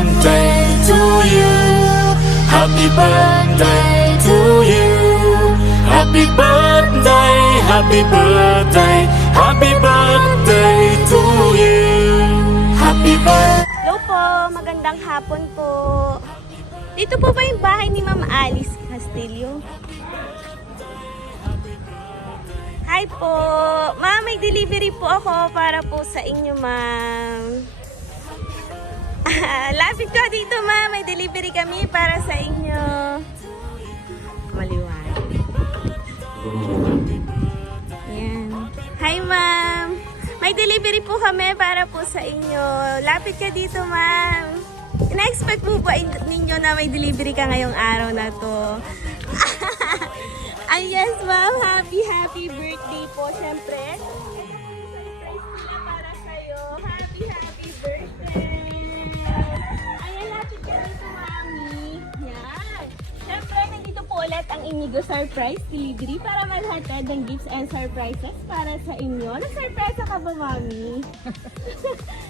birthday to you. Happy birthday to you. Happy birthday, happy birthday, happy birthday to you. Happy birthday. Hello po, magandang hapon po. Dito po ba yung bahay ni Ma'am Alice Castillo? Hi po. Ma'am, may delivery po ako para po sa inyo, ma'am. Lapit ko dito, ma'am. May delivery kami para sa inyo. Maliwanag. Yan. Hi, ma'am. May delivery po kami para po sa inyo. Lapit ka dito, ma'am. Ina-expect po ba ninyo na may delivery ka ngayong araw na to? Ay, yes, ma'am. Happy birthday po, syempre. Para sa'yo. Happy birthday. Ayan, lapit ka dito, mami. Yan. Syempre, nandito po ulit ang Inigo Surprise Delivery para maghatid ng gifts and surprises para sa inyo. Na-surprise ka ba, mami?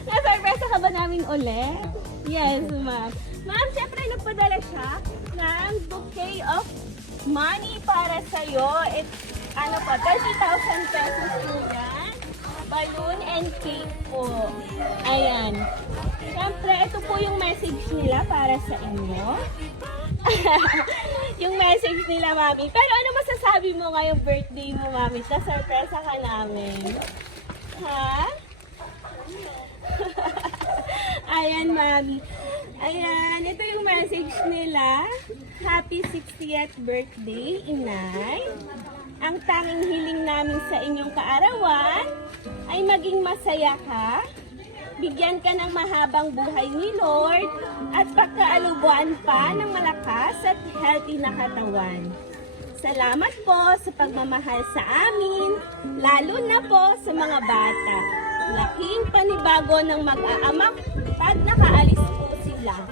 Na-surprise ka ba namin ulit? Yes, ma'am. Ma'am, syempre, nagpadala siya ng bouquet of money para sa'yo. It's, 30,000 pesos po yan. Balloon and cake po. Ayan. Siyempre, ito po yung message nila para sa inyo. Yung message nila, mami. Pero ano masasabi mo ngayong birthday mo, mami? Na-surpresa ka namin. Ha? Ayan, mami. Ayan, ito yung message nila. Happy 60th birthday, Inay. Ang tanging hiling namin sa inyong kaarawan ay maging masaya ka, bigyan ka ng mahabang buhay ni Lord, at pagkaalubuan pa ng malakas at healthy na katawan. Salamat po sa pagmamahal sa amin, lalo na po sa mga bata. Laking panibago ng mag-aamak pag nakaalis po sila.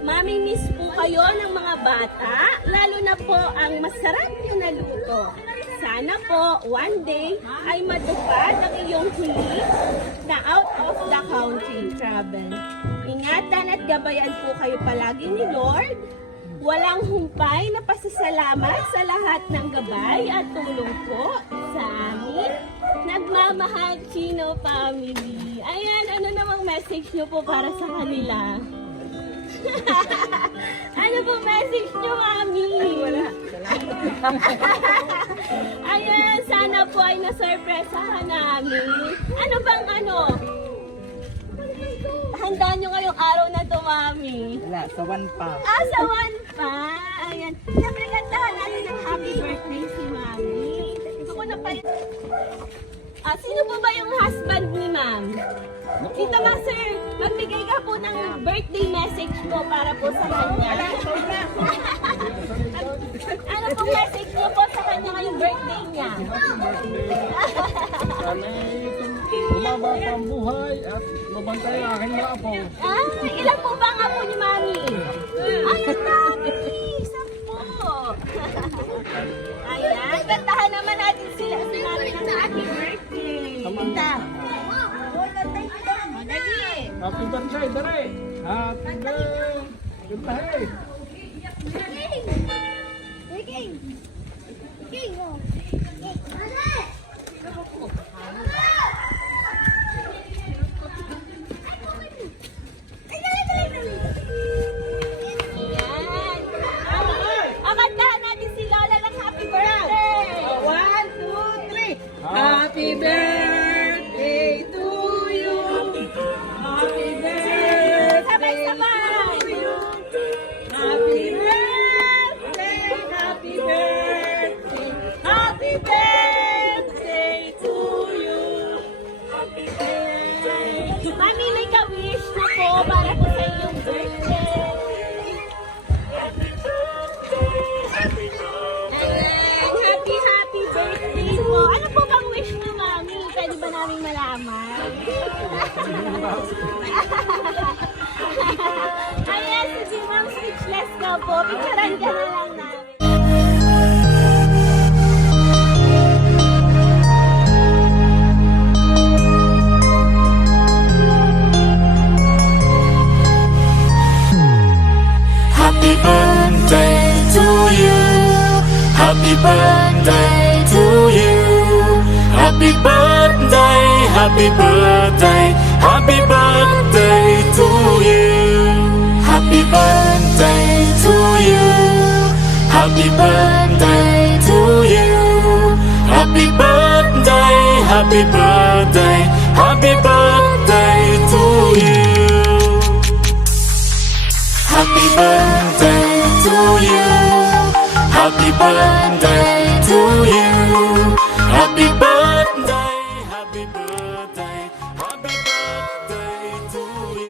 Mamimiss po kayo ng mga bata, lalo na po ang masarap nyo na luto. Sana po, one day, ay matupad ang iyong hiling na out of the country travel. Ingatan at gabayan po kayo palagi ni Lord. Walang humpay na pasasalamat sa lahat ng gabay at tulong po sa amin. Nagmamahal Chino family. Ayan, ano namang message nyo po para sa kanila? Ano po message nyo, mami? Wala. Ayan, sana po ay nasurpresa ka namin. Ano bang handa nyo ngayong araw na to, mami? Wala, sa one pa. Sa one pa. Ayan. Siyempre, kantahan natin ang happy birthday si mami. Gusto ko na pa rin. Sino po ba yung husband ni ma'am? Dito nga, sir. Magbigay ka po ng birthday message po para po sa kanya. Ano pong message niyo po sa kanya ngayong birthday niya? Umaba pa ang buhay at mabantay ang aking mga apo. Ilan po ba ang apo ni mami? Ay, ang dami! Sampo! Ayan, kantahan naman natin sila si mami ng happy birthday. Kanta! Happy birthday, dare! Happy birthday! Goodbye! Kantahan natin si Lola ng happy birthday! 1, 2, 3! Happy birthday to you! Happy birthday Sabay-sabay! to you! Happy birthday! Happy birthday! Happy birthday to you! Happy birthday! Mami, may ka-wish na po para po sa iyong birthday. Ayan, happy birthday po. Ano po bang wish niyo, mami? Pwede ba namin malaman? Ayan, si ma'am speechless na po. Picturean ka na lang namin. Happy birthday to you. Happy birthday, happy birthday, happy birthday to you. Happy birthday to you. Happy birthday to you. Happy birthday, happy birthday, happy birthday to you. Happy birthday to you. Happy birthday